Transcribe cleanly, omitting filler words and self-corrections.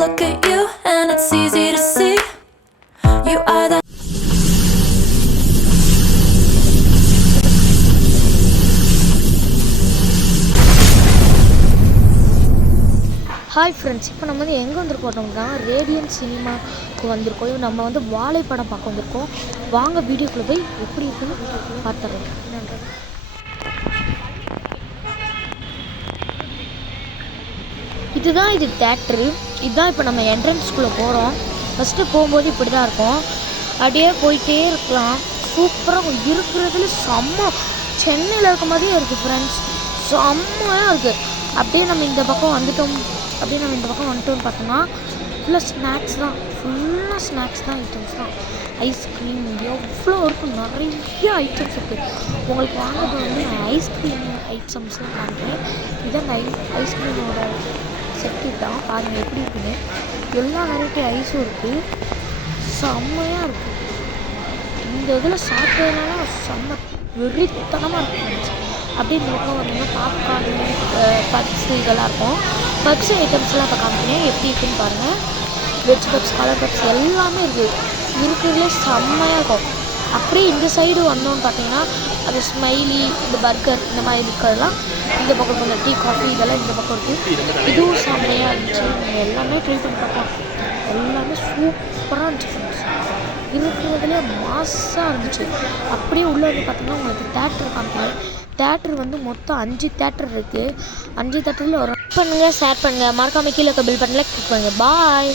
look at you and it's easy to see you are the hi friends, இப்போ நம்ம வந்து எங்கே வந்திருக்கோம்னா radiant சினிமாவுக்கு வந்திருக்கோம். நம்ம வந்து வாழை படம் பார்க்க வந்திருக்கோம். வாங்க வீடியோக்குள்ளே போய் எப்படி இருக்குன்னு பார்த்துறோம். இதுதான் இது தேட்ரு. இதுதான் இப்போ நம்ம என்ட்ரன்ஸ்குள்ளே போகிறோம். ஃபஸ்ட்டு போகும்போது இப்படி தான் இருக்கும். அப்படியே போயிட்டே இருக்கலாம். சூப்பராக இருக்கிறதுல சென்னையில் இருக்க மாதிரியே இருக்குது ஃப்ரெண்ட்ஸ். செம்மையாக இருக்குது. அப்படியே நம்ம இந்த பக்கம் வந்துட்டோம்னு பார்த்தோம்னா ஃபுல்லாக ஸ்நாக்ஸ் தான். ஐட்டம்ஸ் தான். ஐஸ்கிரீம் எவ்வளோ இருக்கும், நிறைய ஐட்டம்ஸ் இருக்குது. உங்களுக்கு வாங்கிறது வந்து நான் ஐஸ்கிரீம் ஐட்டம்ஸ்லாம் காமிக்கிறேன். இதான் அந்த ஐஸ்கிரீமோட செட்டு தான். பாருங்கள் எப்படி இருக்குன்னு. எல்லா வெரைட்டி ஐஸும் இருக்குது. செம்மையாக இருக்குது. இந்த இதில் சாப்பிட்றதுனால செம்ம வெறித்தனமாக இருக்குது. அப்படியே இந்த பக்கம் வந்தீங்கன்னா பாப்கார்னு பப்ஸு இதெல்லாம் இருக்கும். பப்ஸ் ஐட்டம்ஸ்லாம் இப்போ காமிக்கிறேன் எப்படி இருக்குன்னு பாருங்கள். வெஜ் பப்ஸ், கலர் பப்ஸ் எல்லாமே இருக்கிறதுலே செம்மையாக இருக்கும். அப்படியே இந்த சைடு வந்தோன்னு பார்த்தீங்கன்னா அது ஸ்மைலி, இந்த பர்கர் இந்த மாதிரி இருக்கிறதுலாம் இந்த பக்கம் கொஞ்சம் டீ காஃபி இதெல்லாம் இந்த பக்கம் இருக்குது. இதுவும் செம்மையாக இருந்துச்சு. நீங்கள் எல்லாமே ட்ரை பண்ணி பார்க்கலாம். எல்லாமே சூப்பராக இருந்துச்சு ஃப்ரெண்ட்ஸ். இருக்கிறதுலே மாஸாக இருந்துச்சு. அப்படியே உள்ளே வந்து பார்த்தீங்கன்னா உங்களுக்கு தேட்டர் காமிக்கிறேன். தேட்டர் வந்து மொத்தம் 5 தேட்டர் இருக்குது. 5 தேட்டரில் ஒரு பண்ணுங்கள், ஷேர் பண்ணுங்கள், மறக்காமல் கீழே பில் பட்டனில் கிளிக் பண்ணுங்கள். பாய்.